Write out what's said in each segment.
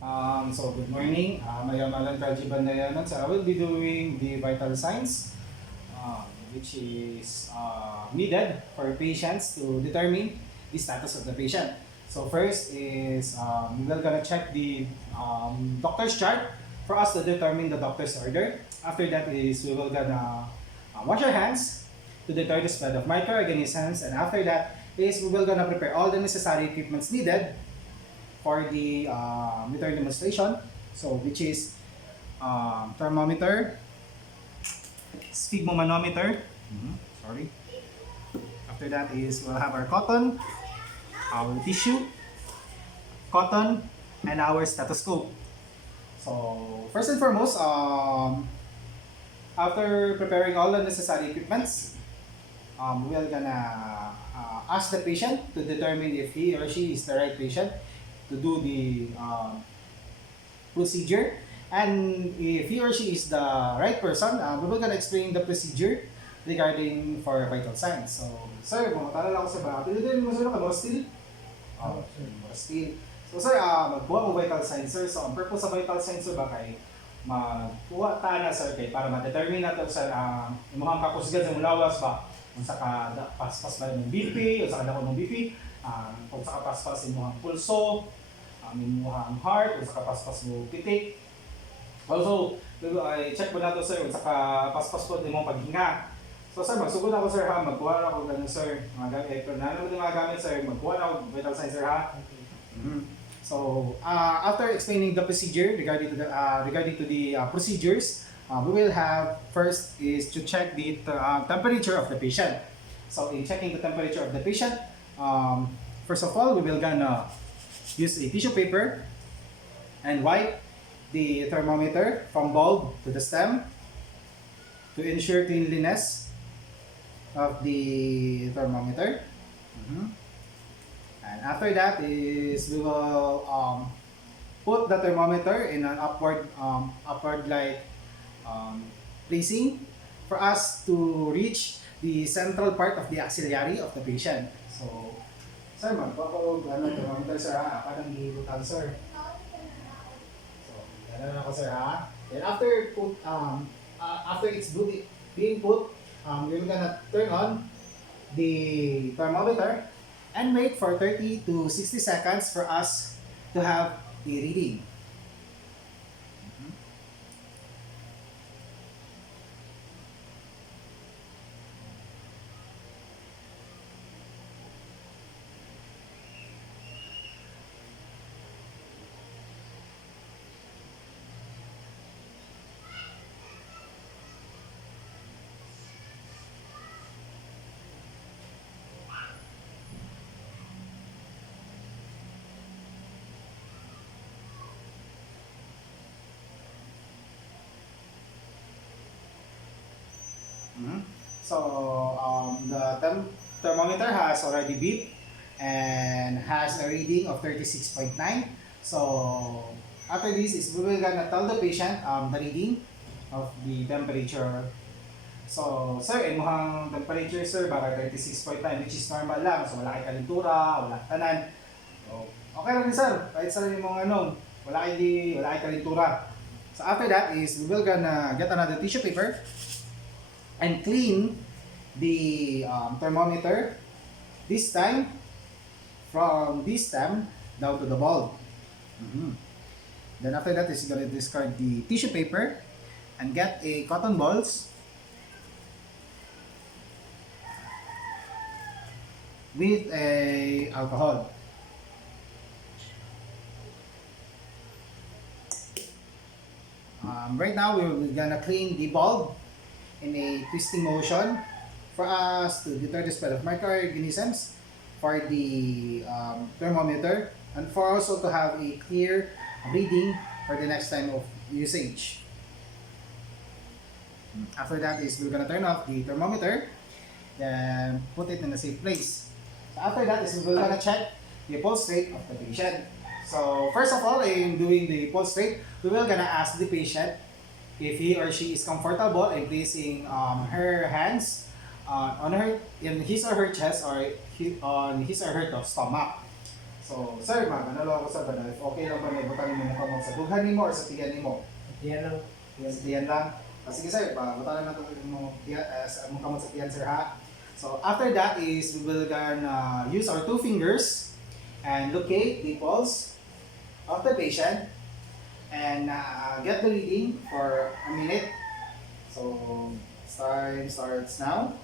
So good morning. I am Alan Kaji Bandayanan. So I will be doing the vital signs, which is needed for patients to determine the status of the patient. So first is we're gonna check the doctor's chart for us to determine the doctor's order. After that is we will gonna wash our hands to deter the spread of microorganisms, and after that is we will gonna prepare all the necessary equipments needed for the meter demonstration. So which is thermometer, sphygmomanometer. Sorry. After that is we'll have our cotton, our tissue, cotton, and our stethoscope. So first and foremost, after preparing all the necessary equipments, we're gonna ask the patient to determine if he or she is the right patient to do the procedure. And if he or she is the right person, we will gonna explain the procedure regarding for vital signs. So, sir, mamatala lang ako sa ba? Pilitin mo sir ka ba still? Still. So, sir, magkuha mo vital signs, sir. So, ang purpose sa vital signs, sir, ba kay magkuha ta na, sir, kay para ma-determine nato sa yung mga kakusgan sa mulawas ba kung sa paspas ba ng BP o sa kadako ng BP, kung sa kapaspas yung mga pulso, yung mga heart, kung sa kapaspas mo pitik. Also, i-check mo na to, sir, kung sa kapaspas po yung mga paghinga. So, sir, magsugod ako, sir, ha? Magkuha na ako ganun, sir. Mga gamit, na naman yung mga gamit, sir. Magkuha na ako vital signs, sir, ha? So, after explaining the procedure regarding to the procedures, we will have first is to check the temperature of the patient. So, in checking the temperature of the patient, first of all, we will gonna use a tissue paper and wipe the thermometer from bulb to the stem to ensure cleanliness of the thermometer. And after that is we will put the thermometer in an upward like placing for us to reach the central part of the axillary of the patient. So, sir, magpapawag thermometer, sir, ha? Parang hihibutan, sir. So, gano'n ako, sir, ha? And after it's being put, we're gonna turn on the thermometer and wait for 30 to 60 seconds for us to have the reading. So the thermometer has already beeped and has a reading of 36.9. So after this is we will gonna tell the patient the reading of the temperature. So sir, imuhang temperature, sir, baka 36.9, which is normal lang. So wala kay kalintura, wala tanan. So okay lang din, sir. Kahit sa rin mong wala kay kalintura. So after that is we will gonna get another tissue paper and clean the thermometer, this time from this stem down to the bulb. Then after that is going to discard the tissue paper and get a cotton balls with a alcohol. Right now we're gonna clean the bulb in a twisting motion for us to deter the spread of microorganisms for the thermometer and for also to have a clear reading for the next time of usage. After that is we're gonna turn off the thermometer, then put it in a safe place. So after that is we're gonna check the pulse rate of the patient. So first of all, in doing the pulse rate, we will gonna ask the patient if he or she is comfortable in placing her hands in his or her chest or on his or her stomach. So, sir, ano lang ako sa bana, if okay lang ba na ibutang mo mukha mo sa dughan nimo or sa tiyan nimo? Yan lang. Yes, tiyan lang. Sige sir, butang na natin mo sa mukha mo sa tiyan sir ha. So, after that is we will gonna use our two fingers and locate the pulse of the patient and get the reading for a minute. So, time starts now.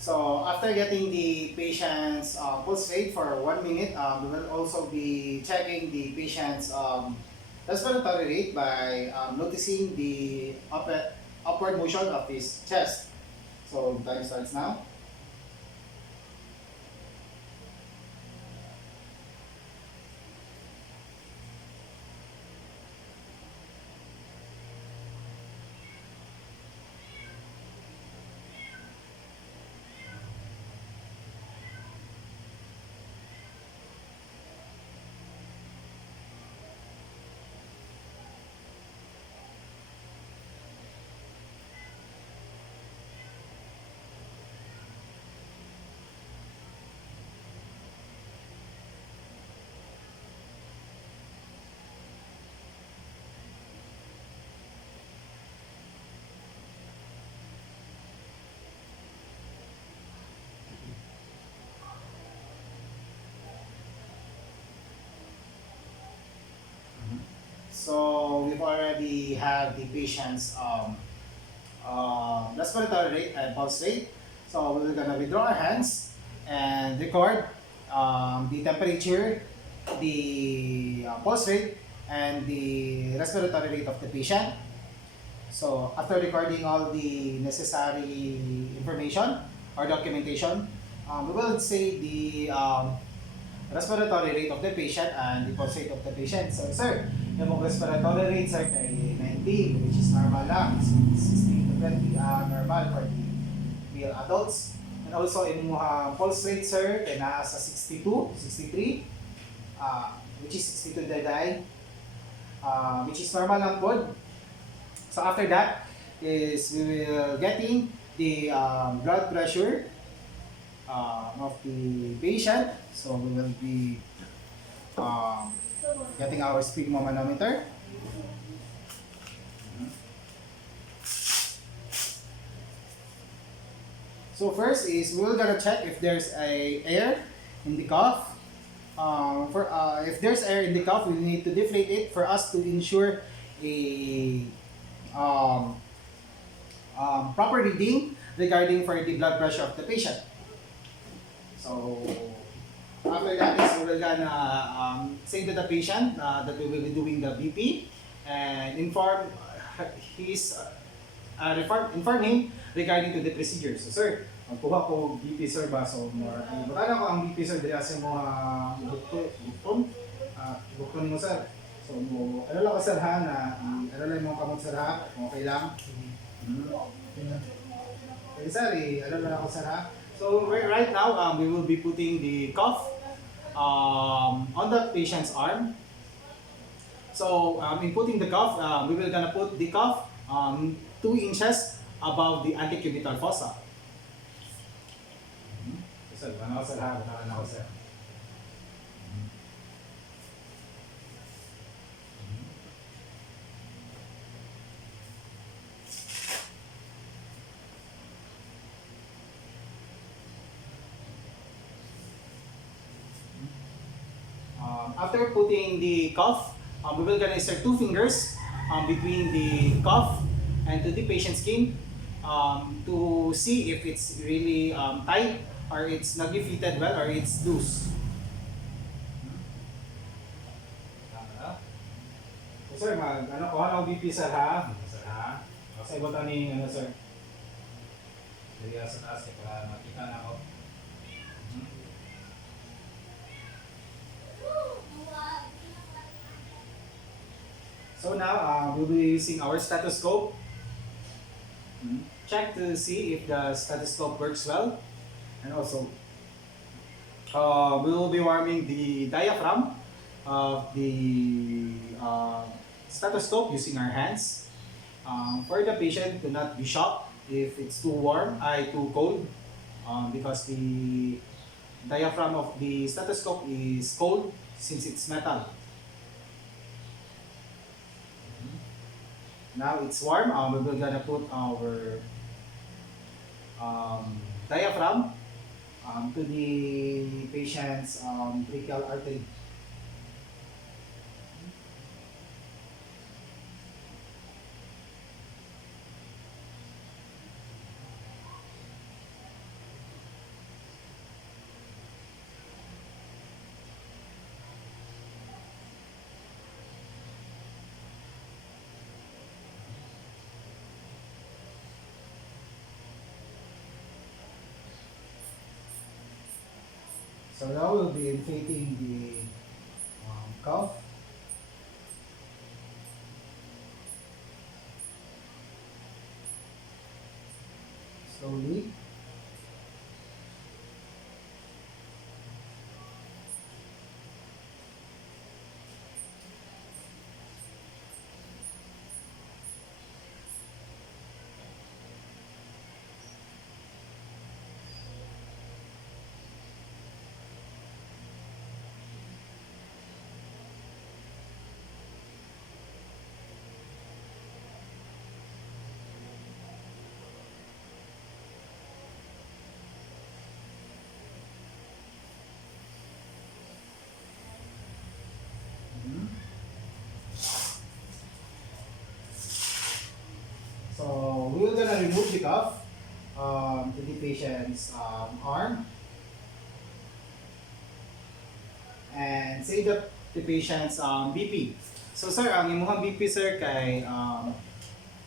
So after getting the patient's pulse rate for 1 minute, we will also be checking the patient's respiratory rate by noticing the upward motion of his chest. So time starts now. So we've already have the patient's respiratory rate and pulse rate. So we're gonna withdraw our hands and record the temperature, the pulse rate, and the respiratory rate of the patient. So after recording all the necessary information or documentation, we will say the respiratory rate of the patient and the pulse rate of the patient. So sir, yung respiratory rate sir ay 90, which is normal lang. 16 to 20 normal for the male adults. And also yung pulse rate sir ay nasa 62, 63, which is 62 deday, which is normal lang po. So after that is we will getting the blood pressure of the patient. So we will be getting our sphygmo manometer. So first is we're gonna check if there's a air in the cuff. If there's air in the cuff, we need to deflate it for us to ensure a proper reading regarding for the blood pressure of the patient. So after that is we're gonna say to the patient that we will be doing the BP and inform inform him regarding to the procedure. So sir, magkuha ko BP sir ba? So more, baka ko ang BP sir dahil sa mga bukton mo sir. So mo, ano lang ko sir ha na, ano lang mo kamot sir ha, okay lang. Okay sir, ano lang ako sir ha. So right now, we will be putting the cuff on the patient's arm. So in putting the cuff, we will gonna put the cuff 2 inches above the antecubital fossa. Sir, ano sir ha? Ano sir? After putting the cuff, we will gonna insert two fingers between the cuff and to the patient's skin to see if it's really tight or it's nag-fitted well or it's loose. So sir, ano ko ang BP sir ha? Sir ha? Sa ibot ani ano sir? Dili sa taas para makita na ako. So now we'll be using our stethoscope. Check to see if the stethoscope works well, and also we will be warming the diaphragm of the stethoscope using our hands for the patient to not be shocked if it's too warm, too cold, because the diaphragm of the stethoscope is cold since it's metal. Now it's warm. We're gonna put our diaphragm to the patient's brachial artery. So now we'll be inflating the cuff. Slowly. So we're gonna remove the cuff to the patient's arm and say the patient's BP. So sir, ang imuhang BP sir kay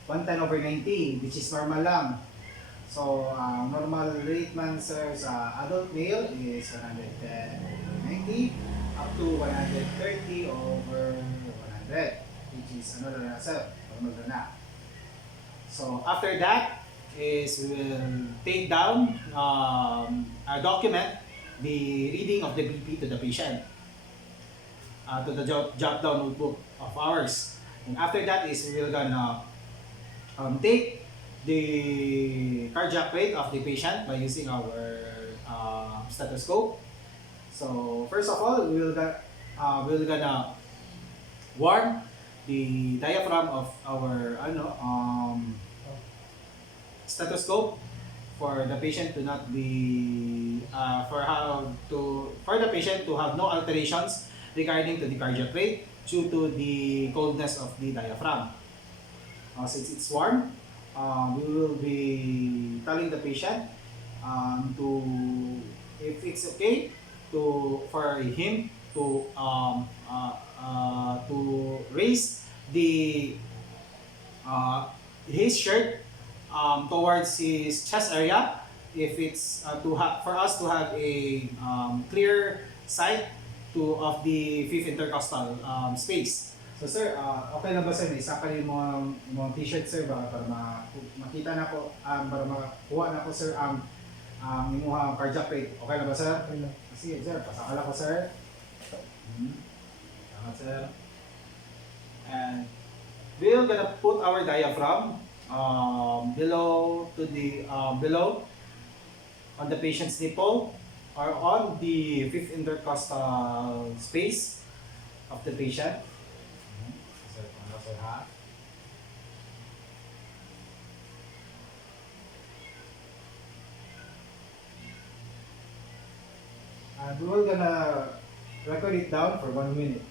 110/90, which is normal lang. So normal rate man sir sa adult male is 110/90 up to 130/100, which is ano na sir, normal na. So after that is we will take down document the reading of the BP to the patient to the jot down notebook of ours. And after that is we will gonna take the cardiac rate of the patient by using our stethoscope. So first of all, we're gonna warm the diaphragm of our stethoscope for the patient to not be for the patient to have no alterations regarding to the cardiac rate due to the coldness of the diaphragm. Since it's warm, we will be telling the patient to if it's okay for him to raise the his shirt towards his chest area if it's for us to have a clear sight of the fifth intercostal space. So sir, okay na ba sir? Isakal yung mga t-shirt sir para makita na ko, para makuha na ko sir ang imuhang cardiac rate. Okay na ba sir? Okay na. Sige sir, pasakal ako sir. Salamat sir. And we're gonna put our diaphragm below on the patient's nipple or on the fifth intercostal space of the patient. And we will gonna record it down for 1 minute.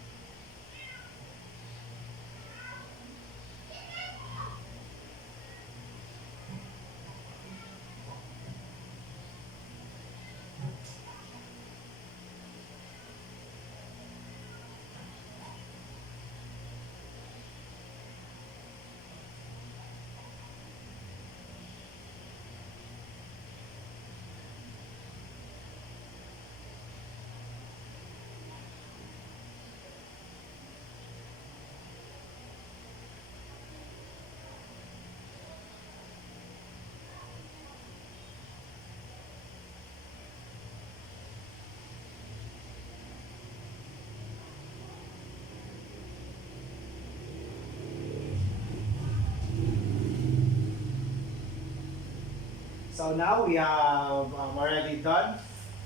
So now we have already done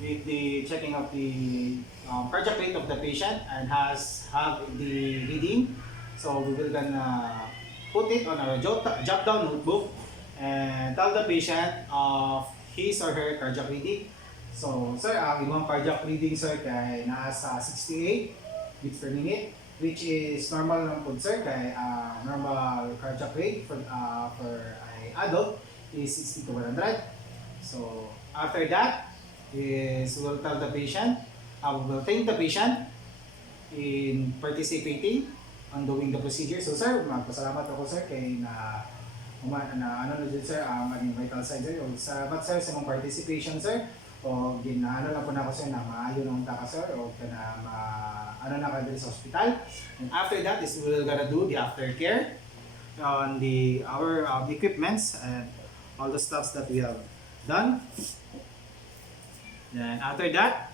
with the checking of the cardiac rate of the patient and have the reading. So we will gonna put it on our jot down notebook and tell the patient of his or her cardiac reading. So sir, ang imong cardiac reading sir kay nasa 68 beats per minute, which is normal lang po sir kay normal cardiac rate for an adult is 60 to 100. So after that is we'll tell the patient, we will thank the patient in participating on doing the procedure. So sir, magpasalamat ako sir kay ano na dyan sir, maging vital sign sir. Salamat sir sa mong participation sir. O ginaano lang po na ako sir na maayo ng taka sir o kana ano na ka sa hospital. And after that is we will gonna do the aftercare on our equipments and all the stuffs that we have done. Then after that,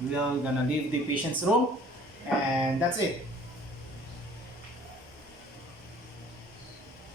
we are gonna leave the patient's room and that's it.